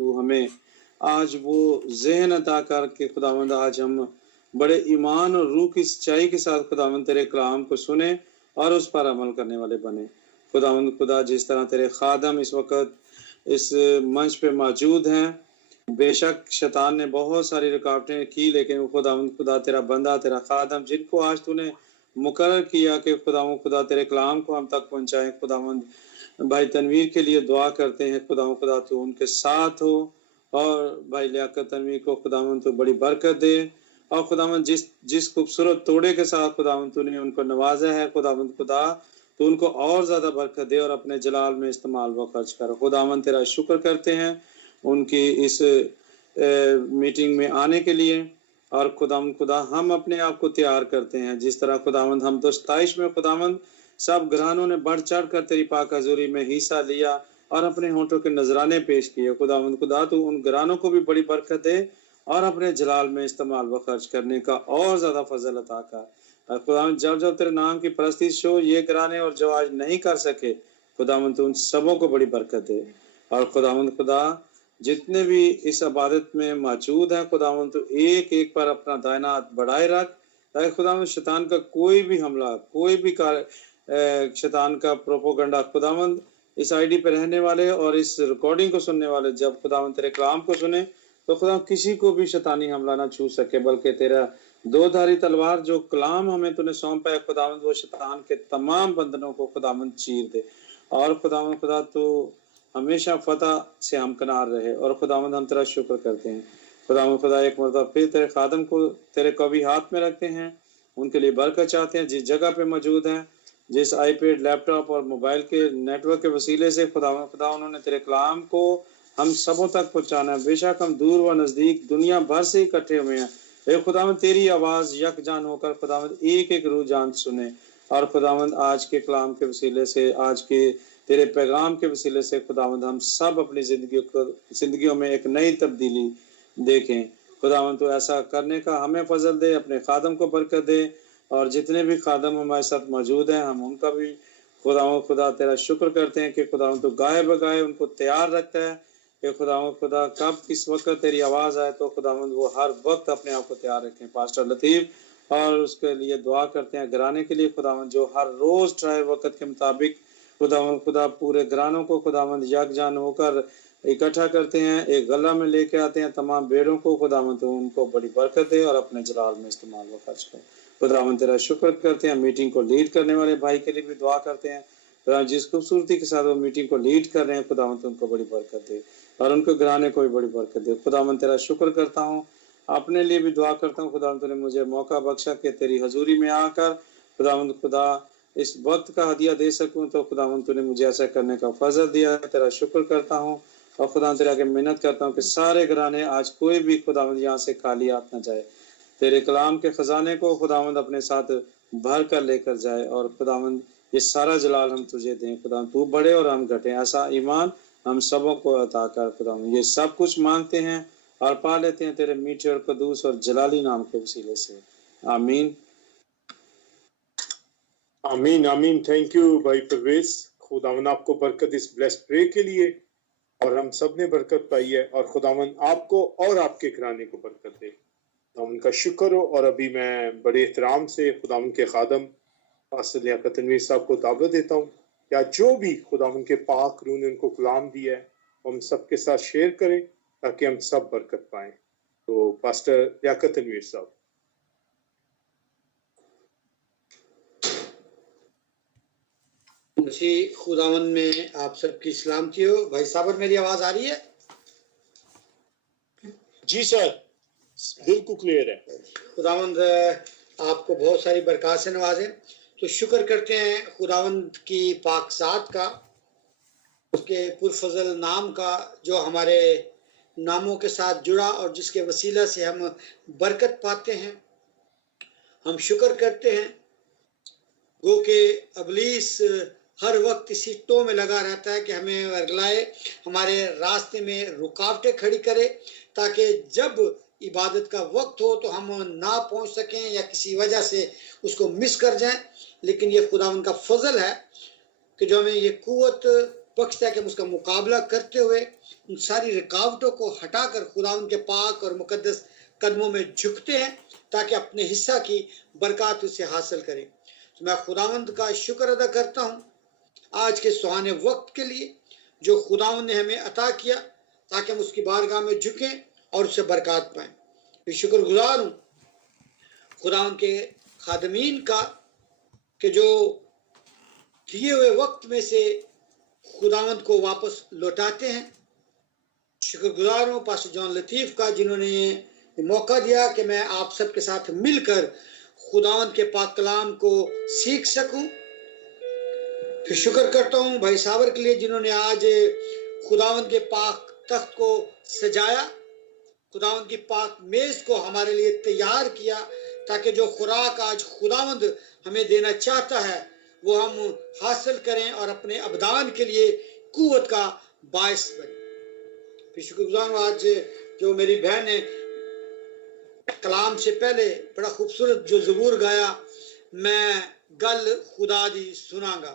تو ہمیں آج وہ ذہن عطا کر کے خداوند آج ہم بڑے ایمان اور روح کی سچائی کے ساتھ خداوند تیرے کلام کو سنیں اور اس پر عمل کرنے والے بنے۔ خداوند خدا جس طرح تیرے خادم اس وقت اس منچ پہ موجود ہیں، بے شک شیطان نے بہت ساری رکاوٹیں کی، لیکن خداوند خدا تیرا بندہ تیرا خادم جن کو آج تو نے مقرر کیا کہ خداوند خدا تیرے کلام کو ہم تک پہنچائیں، خداوند بھائی تنویر کے لیے دعا کرتے ہیں خداوند خدا تو ان کے ساتھ ہو، اور بھائی لیاقت تنویر کو خداوند تو بڑی برکت دے، اور خداوند جس خوبصورت توڑے کے ساتھ خداوند تو نے ان کو نوازا ہے خداوند خدا تو ان کو اور زیادہ برکت دے اور اپنے جلال میں استعمال و خرچ کر۔ خداوند تیرا شکر کرتے ہیں ان کی اس میٹنگ میں آنے کے لیے، اور خداوند خدا ہم اپنے آپ کو تیار کرتے ہیں جس طرح خداوند ہم تو ستائش میں خداوند سب گھرانوں نے بڑھ چڑھ کر تیری پاک حضوری میں حصہ لیا اور اپنے ہونٹوں کے نذرانے پیش کیے۔ خداوند خدا تو ان گھرانوں کو بھی بڑی برکت دے اور اپنے جلال میں استعمال و خرچ کرنے کا اور زیادہ فضل عطا کر۔ اور خداوند جب تیرے نام کی پرستش ہو یہ گھرانے اور جو آج نہیں کر سکے خداوند تو ان سبوں کو بڑی برکت دے، اور خداوند خدا جتنے بھی اس عبادت میں موجود ہیں خداوند تو ایک ایک پر اپنا دائنہ ہاتھ بڑھائے رکھ، تاکہ خداوند شیطان کا کوئی بھی حملہ، کوئی بھی شیطان کا پروپوگنڈا خداوند اس آئی ڈی پہ رہنے والے اور اس ریکارڈنگ کو سننے والے جب خداوند تیرے کلام کو سنے تو خداوند کسی کو بھی شیطانی حملہ نہ چھو سکے، بلکہ تیرا دو دھاری تلوار جو کلام ہمیں تو نے سونپا ہے خداوند وہ شیطان کے تمام بندنوں کو خداوند چیر دے، اور خداوند خدا تو ہمیشہ فتح سے ہمکنار رہے۔ اور خداوند ہم تیرا شکر کرتے ہیں خداوند خدا، ایک مرتبہ پھر تیرے خادم کو تیرے قوی ہاتھ میں رکھتے ہیں، ان کے لیے برکت چاہتے ہیں جس جگہ پہ موجود ہیں، جس آئی پیڈ، لیپ ٹاپ اور موبائل کے نیٹ ورک کے وسیلے سے خداوند خدا انہوں نے تیرے کلام کو ہم سبوں تک پہنچانا ہے، بے شک ہم دور و نزدیک دنیا بھر سے اکٹھے ہوئے ہیں، اے خداوند تیری آواز یک جان ہو کر خداوند ایک ایک روح جان سنے، اور خداوند آج کے کلام کے وسیلے سے، آج کے تیرے پیغام کے وسیلے سے خداوند ہم سب اپنی زندگیوں میں ایک نئی تبدیلی دیکھیں۔ خداوند تو ایسا کرنے کا ہمیں فضل دے، اپنے خادم کو برکت دے، اور جتنے بھی خادم ہمارے ساتھ موجود ہیں ہم ان کا بھی خداوند خدا تیرا شکر کرتے ہیں کہ خداوند تو گائے بگائے ان کو تیار رکھتا ہے کہ خداوند خدا کب کس وقت تیری آواز آئے تو خداوند وہ ہر وقت اپنے آپ کو تیار رکھیں۔ پاسٹر لطیف اور اس کے لیے دعا کرتے ہیں گھرانے کے لیے خداوند جو ہر روز ٹرائے وقت کے مطابق خداوند خدا پورے گھرانوں کو خداوند یکجان ہو کر اکٹھا کرتے ہیں، ایک غلہ میں لے کے آتے ہیں تمام بیڑوں کو خداوند تو ان کو بڑی برکت دے اور اپنے جلال میں استعمال و خرچ کرے۔ خداوند تیرا شکر کرتے ہیں، میٹنگ کو لیڈ کرنے والے بھائی کے لیے بھی دعا کرتے ہیں خداوند جس خوبصورتی کے ساتھ وہ میٹنگ کو لیڈ کر رہے ہیں خداوند ان کو بڑی برکت دے اور ان کو گھرانے کو بھی بڑی برکت دے۔ خداوند تیرا شکر کرتا ہوں، اپنے لیے بھی دعا کرتا ہوں خداوند نے مجھے موقع بخشا کہ تیری حضوری میں آ کر خداوند خدا اس وقت کا ہدیہ دے سکوں، تو خداوند نے مجھے ایسا کرنے کا فضل دیا، تیرا شکر کرتا ہوں، اور خداوند تیرے آگے منت کرتا ہوں کہ سارے گھرانے آج کوئی بھی خداوند یہاں سے خالی ہاتھ نہ جائے، تیرے کلام کے خزانے کو خداوند اپنے ساتھ بھر کر لے کر جائے، اور خداوند یہ سارا جلال ہم تجھے دیں خداوند، تو بڑے اور ہم گھٹیں، ایسا ایمان ہم سبوں کو عطا کر خداوند۔ یہ سب کچھ مانگتے ہیں اور پا لیتے ہیں تیرے میٹھے اور قدوس اور جلالی نام کے وسیلے سے، آمین آمین آمین۔ تھینک یو بھائی پرویز، خداوند آپ کو برکت اس بلیس پرے کے لیے، اور ہم سب نے برکت پائی ہے، اور خداوند آپ کو اور آپ کے گھرانے کو برکت دے، خداوند کا شکر ہو۔ اور ابھی میں بڑے احترام سے خداوند کے خادم پاسٹر لیاقت تنویر صاحب کو دعوت دیتا ہوں کہ جو بھی خداوند کے پاک روح نے ان کو کلام دیا ہے وہ ہم سب کے ساتھ شیئر کریں تاکہ ہم سب برکت پائیں۔ تو پاسٹر لیاقت تنویر صاحب۔ مسیح خداوند میں آپ سب کی سلامتی ہو۔ بھائی صابر میری آواز آ رہی ہے؟ جی سر، بالکل کلیئر ہے۔ خداوند آپ کو بہت ساری برکات سے نوازے۔ تو شکر کرتے ہیں خداوند کی پاک ذات کا، اس کے پرفضل نام کا جو ہمارے ناموں کے ساتھ جڑا اور جس کے وسیلہ سے ہم برکت پاتے ہیں۔ ہم شکر کرتے ہیں گو کہ ابلیس ہر وقت اسی ٹو میں لگا رہتا ہے کہ ہمیں ورگلائے، ہمارے راستے میں رکاوٹیں کھڑی کرے تاکہ جب عبادت کا وقت ہو تو ہم نہ پہنچ سکیں یا کسی وجہ سے اس کو مس کر جائیں۔ لیکن یہ خداوند کا فضل ہے کہ جو ہمیں یہ قوت بخشتا ہے کہ ہم اس کا مقابلہ کرتے ہوئے ان ساری رکاوٹوں کو ہٹا کر خداوند کے پاک اور مقدس قدموں میں جھکتے ہیں تاکہ اپنے حصہ کی برکات اسے حاصل کریں. تو میں خداوند کا شکر ادا کرتا ہوں آج کے سہانے وقت کے لیے جو خداوند نے ہمیں عطا کیا تاکہ ہم اس کی بارگاہ میں جھکیں اور اس سے برکات پائیں. میں شکر گزار ہوں خداوند کے خادمین کا کہ جو دیے ہوئے وقت میں سے خداوند کو واپس لوٹاتے ہیں. شکر گزار ہوں پاسٹر جان لطیف کا جنہوں نے یہ موقع دیا کہ میں آپ سب کے ساتھ مل کر خداوند کے پاک کلام کو سیکھ سکوں. پھر شکر کرتا ہوں بھائی صابر کے لیے جنہوں نے آج خداوند کے پاک تخت کو سجایا، خداوند کی پاک میز کو ہمارے لیے تیار کیا تاکہ جو خوراک آج خداوند ہمیں دینا چاہتا ہے وہ ہم حاصل کریں اور اپنے ابدان کے لیے قوت کا باعث بنے. پھر شکر گزار ہوں آج جو میری بہن نے کلام سے پہلے بڑا خوبصورت جو زبور گایا، میں گل خدا دی سنا گا.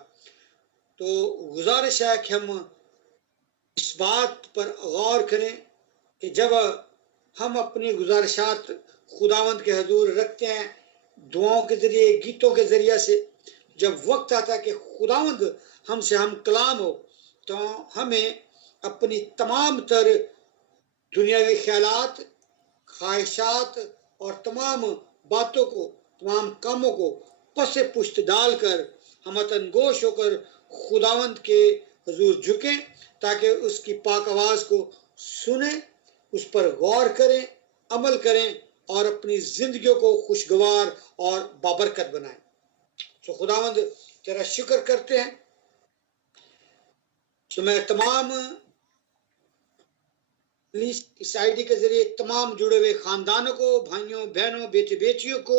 تو گزارش ہے کہ ہم اس بات پر غور کریں کہ جب ہم اپنی گزارشات خداوند کے حضور رکھتے ہیں دعاؤں کے ذریعے، گیتوں کے ذریعے سے، جب وقت آتا ہے کہ خداوند ہم سے ہم کلام ہو تو ہمیں اپنی تمام تر دنیاوی خیالات، خواہشات اور تمام باتوں کو، تمام کاموں کو پس پشت ڈال کر ہم گوش ہو کر خداوند کے حضور جھکیں تاکہ اس کی پاک آواز کو سنیں، اس پر غور کریں، عمل کریں اور اپنی زندگیوں کو خوشگوار اور بابرکت بنائیں. تو خداوند تیرا شکر کرتے ہیں. تو میں تمام اس آئی ڈی کے ذریعے تمام جڑے ہوئے خاندانوں کو، بھائیوں بہنوں، بیٹے بیٹیوں کو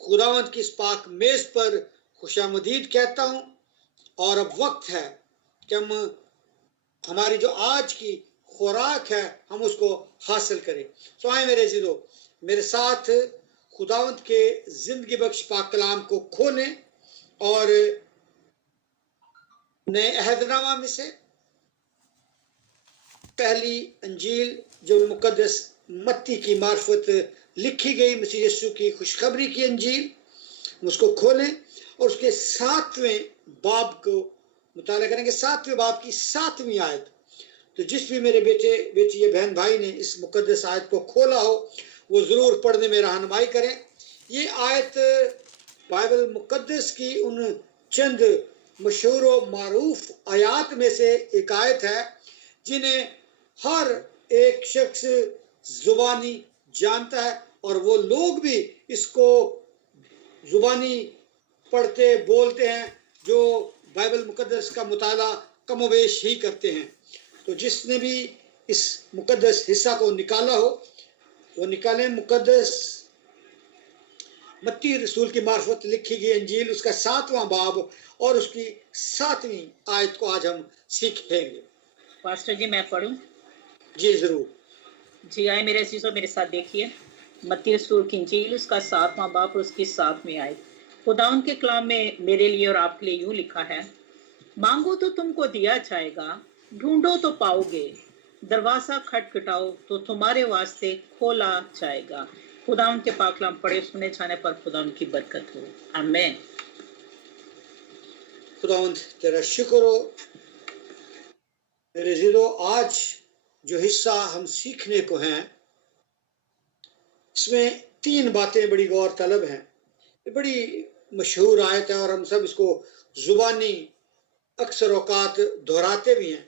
خداوند کی اس پاک میز پر خوش آمدید کہتا ہوں. اور اب وقت ہے کہ ہماری جو آج کی خوراک ہے ہم اس کو حاصل کریں. تو آئیں میرے عزیزو، میرے ساتھ خداوند کے زندگی بخش پاک کلام کو کھولیں اور نئے عہد نامہ میں سے پہلی انجیل جو مقدس متی کی معرفت لکھی گئی، مسیح یسوع کی خوشخبری کی انجیل، اس کو کھولیں اور اس کے 7ویں باب کو مطالعہ کریں گے. 7ویں باب کی 7ویں آیت. تو جس بھی میرے بیٹے بیٹی یا بہن بھائی نے اس مقدس آیت کو کھولا ہو وہ ضرور پڑھنے میں رہنمائی کریں. یہ آیت بائبل مقدس کی ان چند مشہور و معروف آیات میں سے ایک آیت ہے جنہیں ہر ایک شخص زبانی جانتا ہے اور وہ لوگ بھی اس کو زبانی پڑھتے بولتے ہیں جو بائبل مقدس کا مطالعہ کم و بیش ہی کرتے ہیں. تو جس نے بھی اس مقدس حصہ کو نکالا ہو وہ نکالیں. مقدس متی رسول کی معرفت لکھی گئی انجیل، اس کا 7واں باب اور اس کی 7ویں آیت کو آج ہم سیکھیں گے. پاسٹر جی میں پڑھوں؟ جی ضرور. جی آئے میرے عزیزو میرے ساتھ دیکھیے متی رسول کی انجیل، اس کا 7واں باب اور اس کی 7ویں آیت. خدا ان کے کلام میں میرے لیے اور آپ کے لیے یوں لکھا ہے، مانگو تو تم کو دیا جائے گا، ڈھونڈو تو پاؤ گے، دروازہ کھٹکھٹاؤ تو تمہارے واسطے کھولا جائے گا. خدا ان کے پاک کلام پڑھے سنے جانے پر خدا ان کی برکت ہو. آمین. خداوند تیرا شکر ہو. میرے عزیزو، آج جو حصہ ہم سیکھنے کو ہیں اس میں 3 باتیں بڑی غور طلب ہیں. یہ بڑی مشہور آیت ہے اور ہم سب اس کو زبانی اکثر اوقات دہراتے بھی ہیں.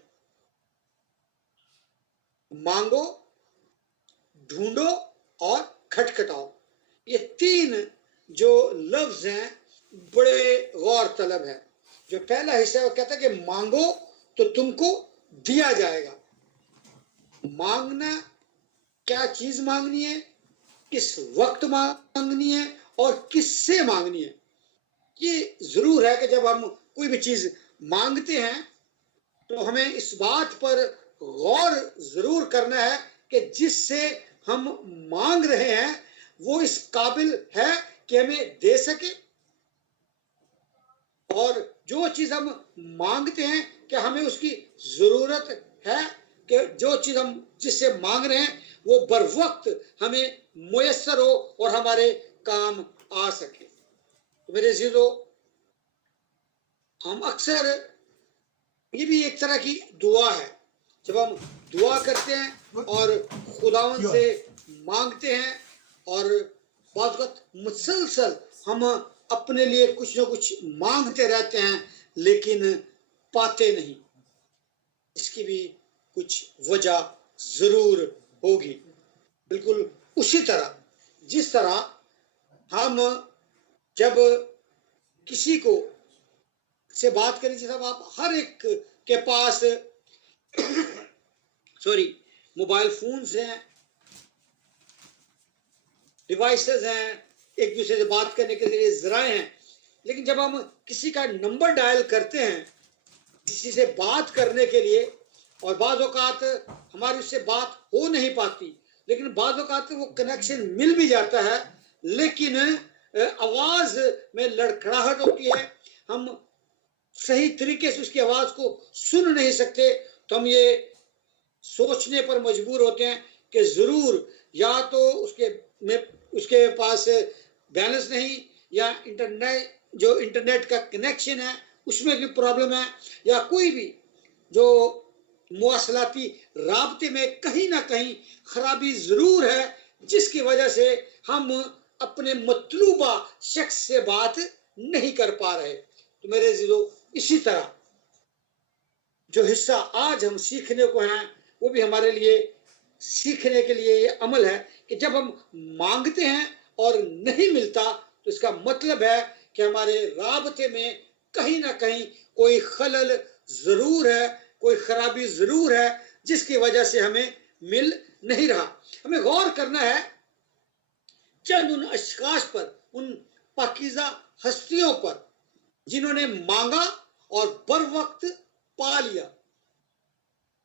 مانگو، ڈھونڈو اور کھٹکھٹاؤ. یہ 3 جو لفظ ہیں بڑے غور طلب ہیں. جو پہلا حصہ ہے وہ کہتا ہے کہ مانگو تو تم کو دیا جائے گا. مانگنا، کیا چیز مانگنی ہے، کس وقت مانگنی ہے اور کس سے مانگنی ہے. یہ ضرور ہے کہ جب ہم کوئی بھی چیز مانگتے ہیں تو ہمیں اس بات پر غور ضرور کرنا ہے کہ جس سے ہم مانگ رہے ہیں وہ اس قابل ہے کہ ہمیں دے سکے، اور جو چیز ہم مانگتے ہیں کہ ہمیں اس کی ضرورت ہے کہ جو چیز ہم جس سے مانگ رہے ہیں وہ بر وقت ہمیں میسر ہو اور ہمارے کام آ سکے. تو میرے عزیزو، ہم اکثر یہ بھی ایک طرح کی دعا ہے. جب ہم دعا کرتے ہیں اور خداوند سے مانگتے ہیں اور بعض وقت مسلسل ہم اپنے لیے کچھ نہ کچھ مانگتے رہتے ہیں لیکن پاتے نہیں، اس کی بھی کچھ وجہ ضرور ہوگی. بالکل اسی طرح جس طرح ہم جب کسی کو سے بات کریں، جیسا آپ ہر ایک کے پاس موبائل فونز ہیں، ڈیوائسز ہیں، ایک دوسرے سے بات کرنے کے لیے ذرائع ہیں، لیکن جب ہم کسی کا نمبر ڈائل کرتے ہیں کسی سے بات کرنے کے لیے، اور بعض اوقات ہماری اس سے بات ہو نہیں پاتی، لیکن بعض اوقات وہ کنیکشن مل بھی جاتا ہے لیکن آواز میں لڑکھڑاہٹ ہوتی ہے، ہم صحیح طریقے سے اس کی آواز کو سن نہیں سکتے، تو ہم یہ سوچنے پر مجبور ہوتے ہیں کہ ضرور یا تو اس کے پاس بیلنس نہیں، یا انٹرنیٹ کا کنیکشن ہے اس میں بھی پرابلم ہے، یا کوئی بھی جو مواصلاتی رابطے میں کہیں نہ کہیں خرابی ضرور ہے، جس کی وجہ سے ہم اپنے مطلوبہ شخص سے بات نہیں کر پا رہے. تو میرے عزیزو، اسی طرح جو حصہ آج ہم سیکھنے کو ہیں وہ بھی ہمارے لیے سیکھنے کے لیے یہ عمل ہے کہ جب ہم مانگتے ہیں اور نہیں ملتا تو اس کا مطلب ہے کہ ہمارے رابطے میں کہیں نہ کہیں کوئی خلل ضرور ہے، کوئی خرابی ضرور ہے، جس کی وجہ سے ہمیں مل نہیں رہا. ہمیں غور کرنا ہے چند ان اشخاص پر، ان پاکیزہ ہستیوں پر جنہوں نے مانگا اور بر وقت پا لیا،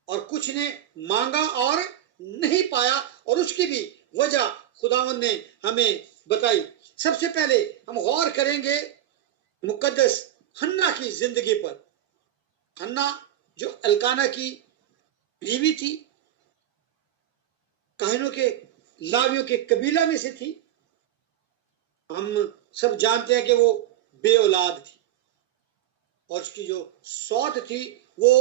اور کچھ نے مانگا اور نہیں پایا، اور اس کی بھی وجہ خداوند نے ہمیں بتائی. سب سے پہلے ہم غور کریں گے مقدس حنا کی زندگی پر. حنا جو الکانہ کی بیوی تھی، کاہنوں کے لاویوں کے قبیلہ میں سے تھی. ہم سب جانتے ہیں کہ وہ بے اولاد تھی، اور اس کی جو سوت تھی وہ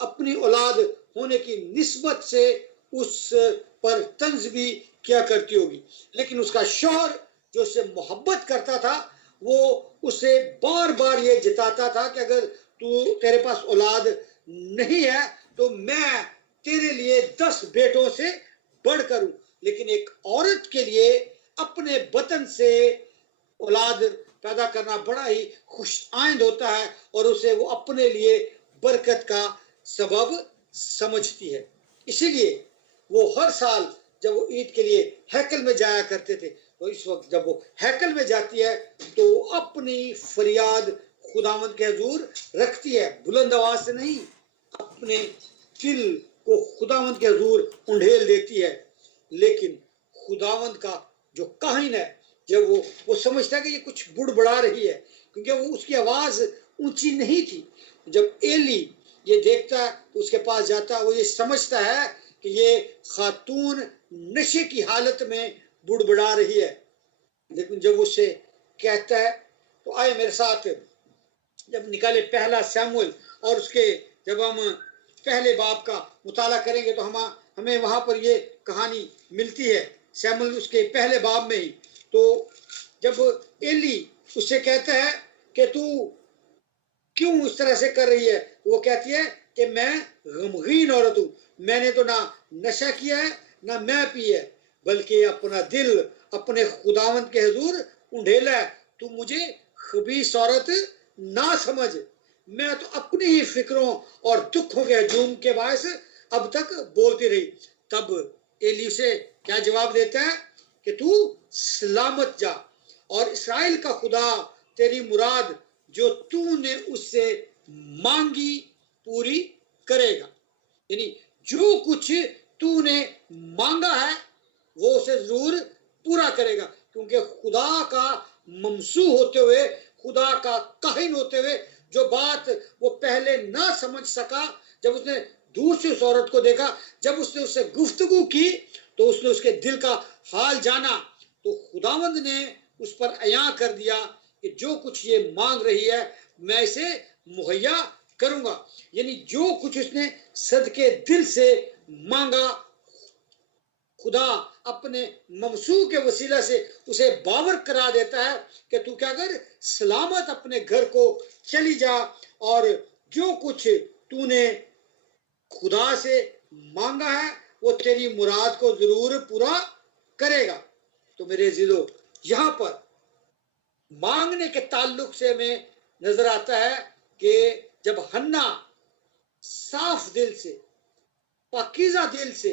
اپنی اولاد ہونے کی نسبت سے اس پر طنز بھی کیا کرتی ہوگی، لیکن اس کا شوہر جو اس سے محبت کرتا تھا وہ اسے بار بار یہ جتاتا تھا کہ اگر تیرے پاس اولاد نہیں ہے تو میں تیرے لیے 10 بیٹوں سے بڑھ کر ہوں. لیکن ایک عورت کے لیے اپنے بطن سے اولاد پیدا کرنا بڑا ہی خوش آئند ہوتا ہے، اور اسے وہ اپنے لیے برکت کا سبب سمجھتی ہے. اسی لیے وہ ہر سال جب وہ عید کے لیے ہیکل میں جایا کرتے تھے، تو اس وقت جب وہ ہیکل میں جاتی ہے تو وہ اپنی فریاد خداوند کے حضور رکھتی ہے، بلند آواز سے نہیں، اپنے دل کو خداوند کے حضور انڈھیل دیتی ہے. لیکن خداوند کا جو کاہن ہے، جب وہ سمجھتا ہے کہ یہ کچھ بڑبڑا رہی ہے، کیونکہ وہ اس کی آواز اونچی نہیں تھی. جب ایلی یہ دیکھتا ہے تو اس کے پاس جاتا ہے، وہ یہ سمجھتا ہے کہ یہ خاتون نشے کی حالت میں بڑبڑا رہی ہے. لیکن جب اسے کہتا ہے تو آئے میرے ساتھ، جب نکالے پہلا سیموئل، اور اس کے جب ہم پہلے باب کا مطالعہ کریں گے تو ہمیں وہاں پر یہ کہانی ملتی ہے، سیموئل اس کے پہلے باب میں ہی. تو جب ایلی اس سے کہتا ہے کہ تو کیوں اس طرح سے کر رہی ہے، وہ کہتی ہے کہ میں غمگین عورت ہوں، میں نے تو نہ نشہ کیا ہے نہ میں پی ہے، بلکہ اپنا دل اپنے خداوند کے حضور انڈھیلا ہے. تو مجھے خبیث عورت نہ سمجھ، میں تو اپنی ہی فکروں اور دکھوں کے ہجوم کے باعث اب تک بولتی رہی. تب ایلی سے کیا جواب دیتا ہے کہ تو سلامت جا، اور اسرائیل کا خدا تیری مراد جو تو نے اس سے مانگی پوری کرے گا. یعنی جو کچھ تو نے مانگا ہے وہ اسے ضرور پورا کرے گا، کیونکہ خدا کا ممسوح ہوتے ہوئے، خدا کا کاہن ہوتے ہوئے جو بات وہ پہلے نہ سمجھ سکا، جب اس نے دور سے اس عورت کو دیکھا، جب اس نے اس سے گفتگو کی تو اس نے اس کے دل کا حال جانا، تو خداوند نے اس پر عیاں کر دیا کہ جو کچھ یہ مانگ رہی ہے میں اسے مہیا کروں گا۔ یعنی جو کچھ اس نے صدقے دل سے مانگا، خدا اپنے ممسوح کے وسیلہ سے اسے باور کرا دیتا ہے کہ تو کیا کر، سلامت اپنے گھر کو چلی جا، اور جو کچھ تو نے خدا سے مانگا ہے وہ تیری مراد کو ضرور پورا کرے گا۔ تو میرے عزیزو، یہاں پر مانگنے کے تعلق سے ہمیں نظر آتا ہے کہ جب حنا صاف دل سے، پاکیزہ دل سے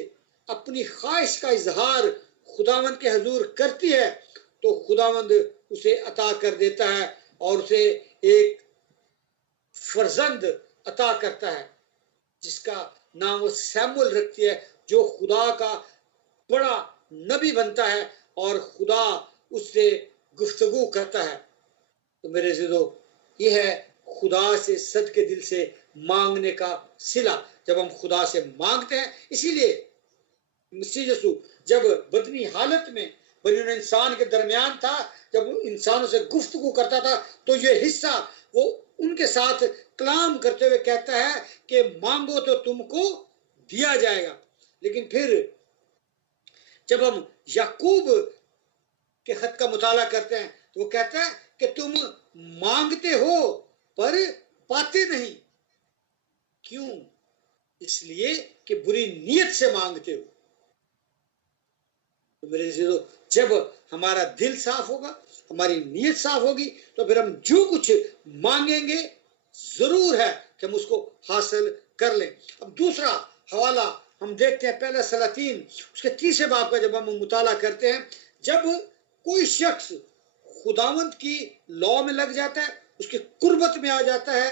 اپنی خواہش کا اظہار خداوند کے حضور کرتی ہے تو خداوند اسے عطا کر دیتا ہے اور اسے ایک فرزند عطا کرتا ہے جس کا نام وہ سیمول رکھتی ہے، جو خدا کا بڑا نبی بنتا ہے اور خدا اس سے گفتگو کرتا ہے۔ تو میرے عزیزو، یہ ہے خدا سے صدقے دل سے مانگنے کا صلہ۔ جب ہم خدا سے مانگتے ہیں، اسی لیے مسیح یسوع جب بدنی حالت میں بنی انسان کے درمیان تھا، جب وہ انسانوں سے گفتگو کرتا تھا تو یہ حصہ وہ ان کے ساتھ کلام کرتے ہوئے کہتا ہے کہ مانگو تو تم کو دیا جائے گا۔ لیکن پھر جب ہم یعقوب کے خط کا مطالعہ کرتے ہیں تو وہ کہتا ہے کہ تم مانگتے ہو پر پاتے نہیں، کیوں؟ اس لیے کہ بری نیت سے مانگتے ہو۔ تو میرے عزیزو، جب ہمارا دل صاف ہوگا، ہماری نیت صاف ہوگی، تو پھر ہم جو کچھ مانگیں گے ضرور ہے کہ ہم اس کو حاصل کر لیں۔ اب دوسرا حوالہ ہم دیکھتے ہیں، پہلا سلاطین اس کے 30 باب کا جب ہم مطالعہ کرتے ہیں، جب کوئی شخص خداوند کی لاء میں لگ جاتا ہے، اس کی قربت میں آ جاتا ہے،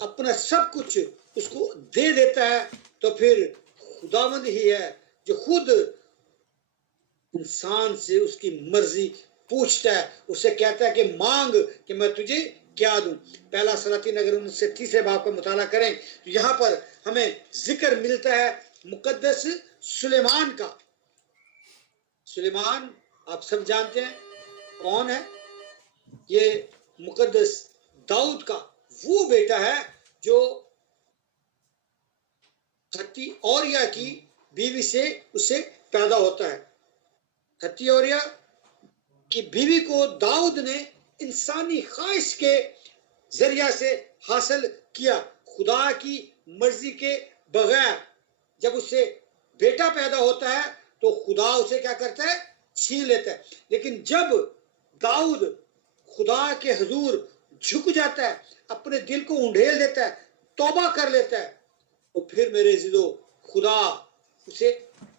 اپنا سب کچھ اس کو دے دیتا ہے، تو پھر خداوند ہی ہے جو خود انسان سے اس کی مرضی پوچھتا ہے، اسے کہتا ہے کہ مانگ کہ میں تجھے کیا دوں۔ پہلا سلاطین اگر ان سے 30 باب کا مطالعہ کریں تو یہاں پر ہمیں ذکر ملتا ہے مقدس سلیمان کا۔ سلیمان آپ سب جانتے ہیں کون ہے، یہ مقدس داؤد کا وہ بیٹا ہے جو ہتی اوریا کی بیوی سے اسے پیدا ہوتا ہے۔ ہتی اوریا کی بیوی کو داؤد نے انسانی خواہش کے ذریعہ سے حاصل کیا، خدا کی مرضی کے بغیر۔ جب اس سے بیٹا پیدا ہوتا ہے تو خدا اسے کیا کرتا ہے، چھین لیتا ہے۔ لیکن جب داؤد خدا کے حضور جھک جاتا ہے، اپنے دل کو انڈھیل دیتا ہے، توبہ کر لیتا ہے، تو پھر میرے عزیزو خدا اسے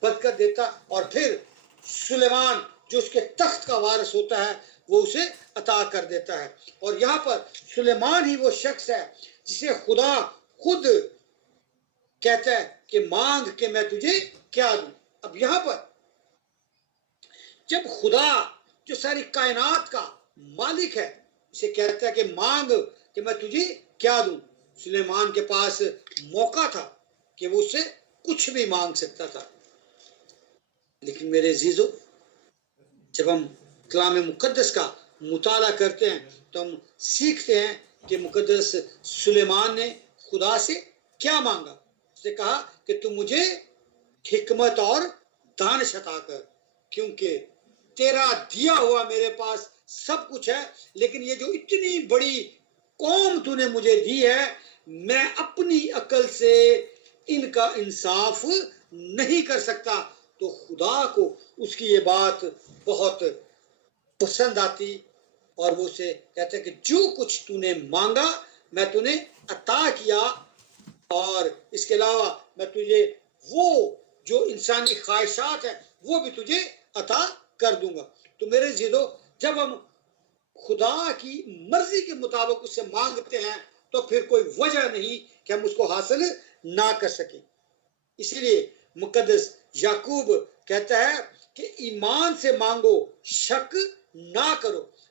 برکت دیتا، اور پھر سلیمان جو اس کے تخت کا وارث ہوتا ہے وہ اسے عطا کر دیتا ہے۔ اور یہاں پر سلیمان ہی وہ شخص ہے جسے خدا خود کہتا ہے کہ مانگ کہ میں تجھے کیا دوں۔ اب یہاں پر جب خدا جو ساری کائنات کا مالک ہے اسے کہتا ہے کہ مانگ کہ میں تجھے کیا دوں، سلیمان کے پاس موقع تھا کہ وہ اس سے کچھ بھی مانگ سکتا تھا۔ لیکن میرے عزیزو، جب ہم کلام مقدس کا مطالعہ کرتے ہیں تو ہم سیکھتے ہیں کہ مقدس سلیمان نے خدا سے کیا مانگا۔ اس نے کہا کہ تم مجھے حکمت اور دانش عطا کر، کیونکہ تیرا دیا ہوا میرے پاس سب کچھ ہے، لیکن یہ جو اتنی بڑی قوم تو نے مجھے دی ہے، میں اپنی عقل سے ان کا انصاف نہیں کر سکتا۔ تو خدا کو اس کی یہ بات بہت پسند آتی اور وہ اسے کہتا ہے کہ جو کچھ تو نے مانگا میں تو نے عطا کیا، اور اس کے علاوہ میں تجھے وہ جو انسانی خواہشات ہیں وہ بھی تجھے عطا کر دوں گا۔ تو میرے عزیزو، جب ہم خدا کی مرضی کے مطابق اس سے مانگتے ہیں تو پھر کوئی وجہ نہیں کہ ہم اس کو حاصل نہ کر سکیں۔ اسی لیے مقدس یعقوب کہتا ہے کہ ایمان سے مانگو، شک نہ کرو۔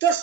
10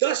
10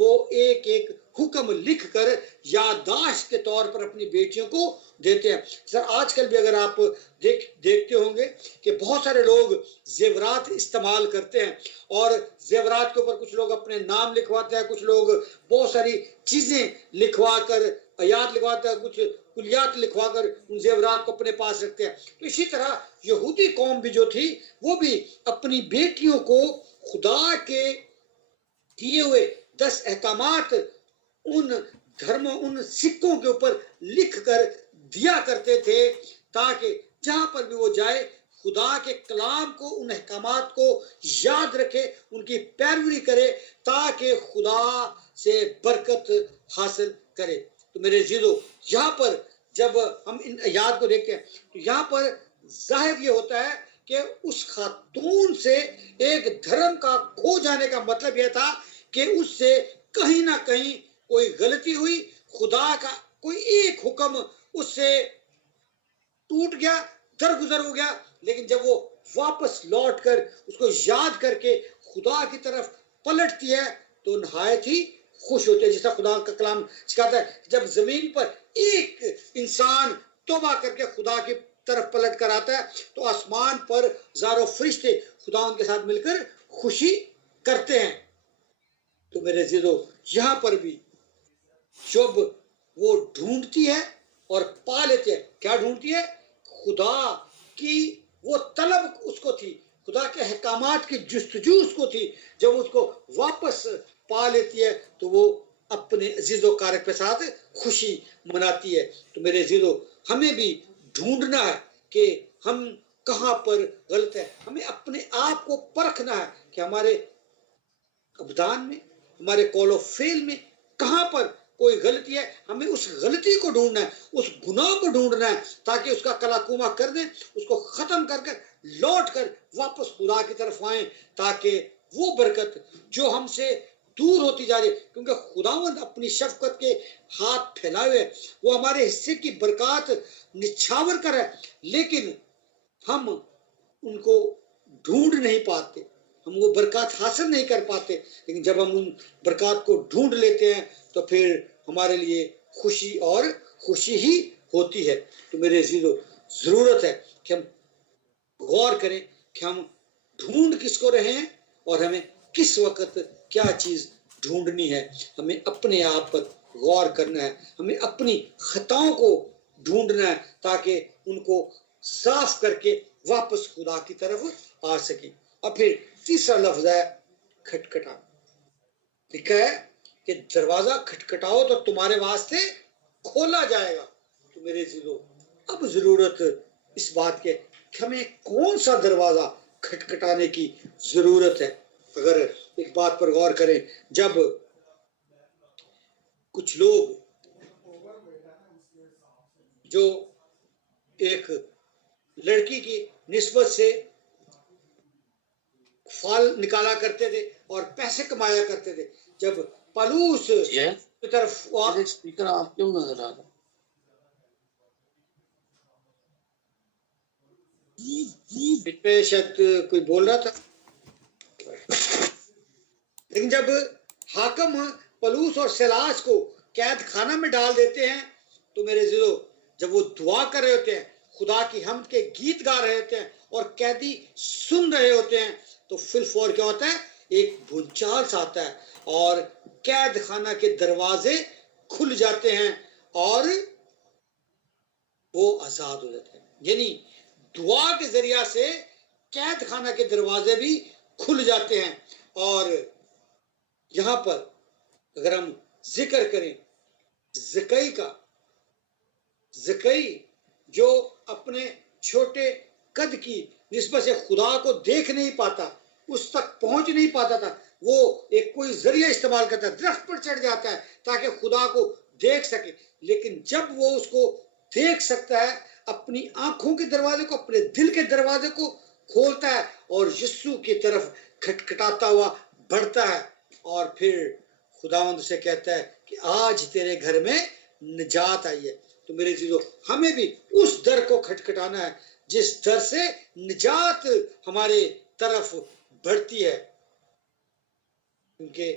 وہ ایک ایک حکم لکھ کر یادداشت کے طور پر اپنی بیٹیوں کو دیتے ہیں. سر آج کل بھی اگر آپ دیکھتے ہوں گے کہ بہت سارے لوگ زیورات استعمال کرتے ہیں اور زیورات کے اوپر کچھ لوگ اپنے نام لکھواتے ہیں, کچھ لوگ بہت ساری چیزیں لکھوا کر آیات لکھواتے ہیں, کچھ کلیات لکھوا کر ان زیورات کو اپنے پاس رکھتے ہیں. تو اسی طرح یہودی قوم بھی جو تھی وہ بھی اپنی بیٹیوں کو خدا کے دیے ہوئے 10 احکامات ان دھرموں, ان سکوں کے اوپر لکھ کر دیا کرتے تھے تاکہ جہاں پر بھی وہ جائے خدا کے کلام کو, ان احکامات کو یاد رکھے, ان کی پیروی کرے تاکہ خدا سے برکت حاصل کرے. تو میرے عزیزو, یہاں پر جب ہم ان آیات کو دیکھتے ہیں تو یہاں پر ظاہر یہ ہوتا ہے کہ اس خاتون سے ایک دھرم کا کھو جانے کا مطلب یہ تھا کہ اس سے کہیں نہ کہیں کوئی غلطی ہوئی, خدا کا کوئی ایک حکم اس سے ٹوٹ گیا, درگزر ہو گیا. لیکن جب وہ واپس لوٹ کر اس کو یاد کر کے خدا کی طرف پلٹتی ہے تو نہایت ہی خوش ہوتے ہیں. جس طرح خدا کا کلام سکھاتا ہے جب زمین پر ایک انسان توبہ کر کے خدا کی طرف پلٹ کر آتا ہے تو آسمان پر ہزاروں فرشتے خدا ان کے ساتھ مل کر خوشی کرتے ہیں. تو میرے عزیزو, یہاں پر بھی جب وہ ڈھونڈتی ہے اور پا لیتے ہیں, کیا ڈھونڈتی ہے؟ خدا کی وہ طلب اس کو تھی, خدا کے احکامات کی جستجو اس کو تھی. جب اس کو واپس پا لیتی ہے تو وہ اپنے عزیز و کارک کے ساتھ خوشی مناتی ہے. تو میرے عزیزو, ہمیں بھی ڈھونڈنا ہے کہ ہم کہاں پر غلط ہے. ہمیں اپنے آپ کو پرکھنا ہے کہ ہمارے ابدان میں, ہمارے قول و فعل میں کہاں پر کوئی غلطی ہے. ہمیں اس غلطی کو ڈھونڈنا ہے, اس گناہ کو ڈھونڈنا ہے تاکہ اس کا کلاکوما کر دیں, اس کو ختم کر کر لوٹ کر واپس خدا کی طرف آئیں تاکہ وہ برکت جو ہم سے دور ہوتی جا رہی ہے, کیونکہ خداوند اپنی شفقت کے ہاتھ پھیلائے ہوئے وہ ہمارے حصے کی برکات نچھاور کر ہے, لیکن ہم ان کو ڈھونڈ نہیں پاتے, ہم وہ برکات حاصل نہیں کر پاتے. لیکن جب ہم ان برکات کو ڈھونڈ لیتے ہیں تو پھر ہمارے لیے خوشی اور خوشی ہی ہوتی ہے. تو میرے عزیزو, ضرورت ہے کہ ہم غور کریں کہ ہم ڈھونڈ کس کو رہے ہیں اور ہمیں کس وقت کیا چیز ڈھونڈنی ہے. ہمیں اپنے آپ پر غور کرنا ہے, ہمیں اپنی خطاؤں کو ڈھونڈنا ہے تاکہ ان کو صاف کر کے واپس خدا کی طرف آ سکیں. اور پھر تیسرا لفظ ہے کھٹکھٹا. لکھا ہے کہ دروازہ کھٹکھٹاؤ تو تمہارے واسطے کھولا جائے گا. تو میرے عزیزو, اب ضرورت اس بات کے کہ ہمیں کون سا دروازہ کھٹکھٹانے کی ضرورت ہے. اگر ایک بات پر غور کریں, جب کچھ لوگ جو ایک لڑکی کی نسبت سے فال نکالا کرتے تھے اور پیسے کمایا کرتے تھے, جب پالوس کی طرف اسپیکر آپ کیوں نظر آ رہا؟ پہ شاید کوئی بول رہا تھا, لیکن جب حاکم پلوس اور سیلاس کو قید خانہ میں ڈال دیتے ہیں تو میرے عزیزو, جب وہ دعا کر رہے ہوتے ہیں, خدا کی حمد کے گیت گا رہے ہوتے ہیں اور قیدی سن رہے ہوتے ہیں تو فی الفور کیا ہوتا ہے, ایک بھونچال سا آتا ہے اور قید خانہ کے دروازے کھل جاتے ہیں اور وہ آزاد ہو جاتے ہیں. یعنی دعا کے ذریعہ سے قید خانہ کے دروازے بھی کھل جاتے ہیں. اور یہاں پر اگر ہم ذکر کریں زکئی کا, زکئی جو اپنے چھوٹے قد کی نسبت سے خدا کو دیکھ نہیں پاتا, اس تک پہنچ نہیں پاتا تھا, وہ ایک کوئی ذریعہ استعمال کرتا ہے, درخت پر چڑھ جاتا ہے تاکہ خدا کو دیکھ سکے. لیکن جب وہ اس کو دیکھ سکتا ہے, اپنی آنکھوں کے دروازے کو, اپنے دل کے دروازے کو کھولتا ہے اور یسوع کی طرف کھٹکھٹاتا ہوا بڑھتا ہے, اور پھر خداوند سے کہتا ہے کہ آج تیرے گھر میں نجات آئی ہے. تو میرے چیزوں, ہمیں بھی اس در کو کھٹکھٹانا ہے جس در سے نجات ہمارے طرف بڑھتی ہے, کیونکہ